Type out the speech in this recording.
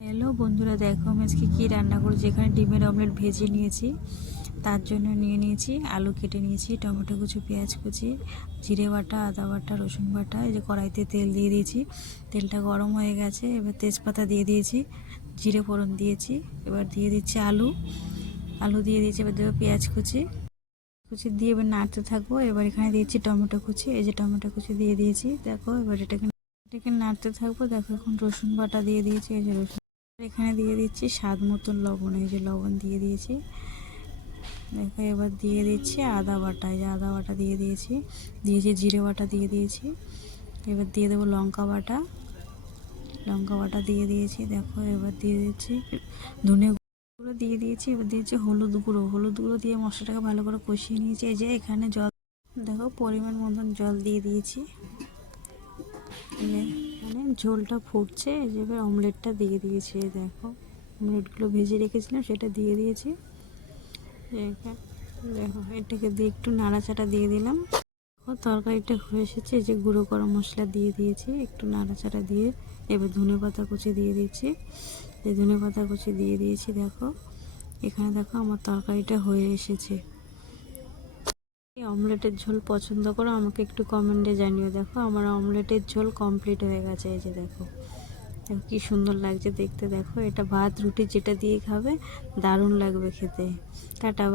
Hello বন্ধুরা, দেখো আমি আজকে কী রান্না করেছি। এখানে ডিমের অমলেট ভেজে নিয়েছি, তার জন্য নিয়ে নিয়েছি আলু কেটে নিয়েছি, টমেটো কুচি, পেঁয়াজ কুচি, জিরে বাটা, আদা বাটা, রসুন বাটা। এই যে কড়াইতে তেল দিয়ে দিয়েছি, তেলটা গরম হয়ে গেছে। এবার তেজপাতা দিয়ে দিয়েছি, জিরে ফোড়ন দিয়েছি। এবার দিয়ে দিচ্ছি আলু দিয়ে দিয়েছি। এবার দেবো পেঁয়াজ কুচি কুচি দিয়ে এবার নাড়তে থাকবো। এবার এখানে দিয়েছি টমেটো কুচি, এই যে টমেটো কুচি দিয়ে দিয়েছি। দেখো এবার এটাকে নাড়তে থাকবো। দেখো এখন রসুন বাটা দিয়ে দিয়েছি, এই যে রসুন। এখানে দিয়ে দিচ্ছি স্বাদ মতন লবণ, এই যে লবণ দিয়ে দিয়েছি। দেখো এবার দিয়ে দিচ্ছি আদা বাটা, এই যে আদা বাটা দিয়ে দিয়েছি জিরে বাটা দিয়ে দিয়েছি। এবার দিয়ে দেবো লঙ্কা বাটা দিয়ে দিয়েছি। দেখো এবার দিয়ে দিচ্ছি ধনে গুঁড়ো দিয়ে দিয়েছি। এবার দিয়েছি হলুদ গুঁড়ো দিয়ে মশলাটাকে ভালো করে কষিয়ে নিয়েছি। এই যে এখানে জল, দেখো পরিমাণ মতন জল দিয়ে দিয়েছি। মানে ঝোলটা ফুটছে। এই যে এবার অমলেটটা দিয়ে দিয়েছি। দেখো অমলেটগুলো ভেজে রেখেছিলাম, সেটা দিয়ে দিয়েছি। দেখো এটাকে দিয়ে একটু নাড়াচাড়া দিয়ে দিলাম। তরকারিটা হয়ে এসেছে। এই যে গুঁড়ো গরম মশলা দিয়ে দিয়েছি, একটু নাড়াচাড়া দিয়ে এবার ধনেপাতা কুচি দিয়ে দিচ্ছি। এই ধনেপাতা কুচি দিয়ে দিয়েছি। দেখো এখানে দেখো আমার তরকারিটা হয়ে এসেছে। এই অমলেটের ঝোল পছন্দ করো, আমাকে একটু কমেন্টে জানিও। দেখো আমার অমলেটের ঝোল কমপ্লিট হয়ে গেছে। এই যে দেখো কি সুন্দর লাগছে দেখতে। দেখো এটা ভাত রুটি যেটা দিয়ে খাবে দারুণ লাগবে খেতে। টাটা।